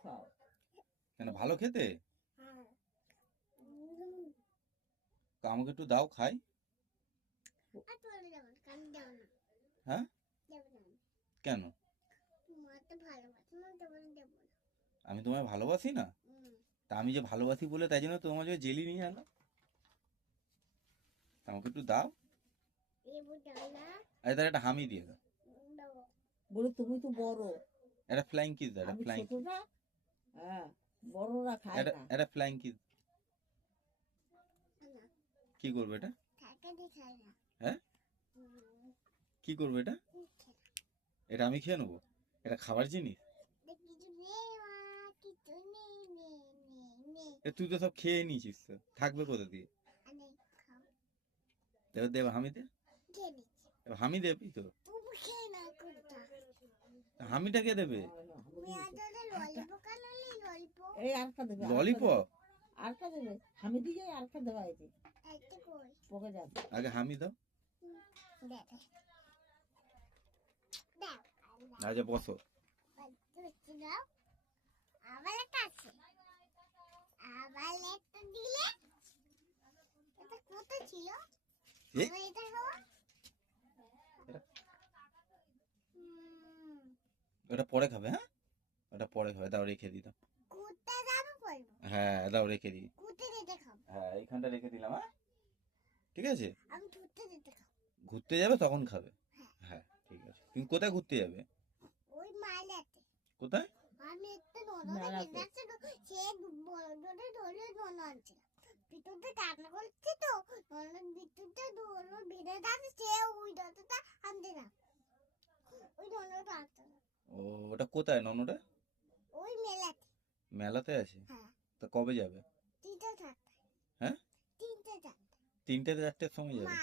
খাও। কেন ভালো খেতে? তো আমাকে একটু দাও খাই। হ্যাঁ কেন? আমি তোমায় ভালোবাসি না? তা আমি যে ভালোবাসি বলে তাই জন্য তোমার জন্য জেলি নিয়ে এলাম। আমাকে একটু দাও। আরে তার একটা হামি দিয়ে দাও। বলে তুমি তো বড়, একটা ফ্লাইং কিস দাও, একটা আমি ফ্লাইং ছোট কিস। না। হ্যাঁ, বড়রা খায় না। একটা ফ্লাইং কিস। কি করবে এটা? হ্যাঁ কি করবে এটা? এটা আমি খেয়ে নেবো? এটা খাবার জিনিস? তুই তো সব খেয়ে নিয়েছিস তো, থাকবে কোথা দিয়ে? দেবে দেবে হামি দে, হামি দেবি তো? হামিটা কে দেবে? এই আরেকটা দেবে, ললিপপ? আরেকটা দেবে, আমি দিয়ে আরেকটা দেওয়া হয়েছে, পকে যাবে। আগে হামি দাও। আচ্ছা বসো। এ? এটা পরে খাবে? হ্যাঁ ওটা পরে খাবে, দাও রেখে দিই দাও। হ্যাঁ দাও রেখে দিই। হ্যাঁ এইখানটা রেখে দিলাম। হ্যাঁ ঠিক আছে, ঘুরতে যাবে তখন খাবে। হ্যাঁ ঠিক আছে। তুমি কোথায় ঘুরতে যাবে? কোথায়? ও ওটা কোথায় ননটা? মেলাতে আছে? তা কবে যাবে? হ্যাঁ 3টে 4টের সময় যাবে?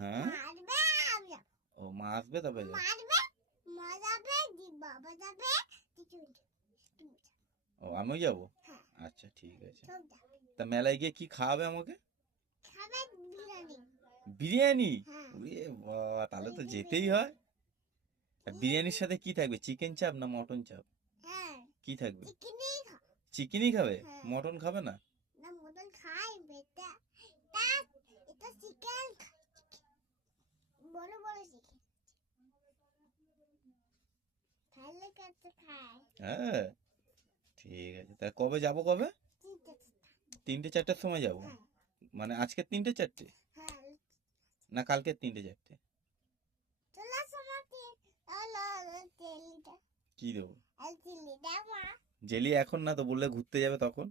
হ্যাঁ ও মা আসবে তবে যাবে? ও আমিও যাবো? আচ্ছা ঠিক আছে। তা মেলায় গিয়ে কি খাওয়াবে আমাকে? বিরিয়ানি? ওরে বাবা, তাহলে তো যেতেই হয়। আর বিরিয়ানির সাথে কি থাকবে, চিকেন চাপ না মটন চাপ? কি থাকবে? চিকেনই খাবে? মটন খাবে না? হ্যাঁ ঠিক আছে। তা কবে যাবো কবে? 3টে 4টের সময় যাবো? মানে আজকে 3টে 4টে না কালকে 3টে 4টে? কি দেবো? জেলি এখন না তো, বললে ঘুরতে যাবে তখন।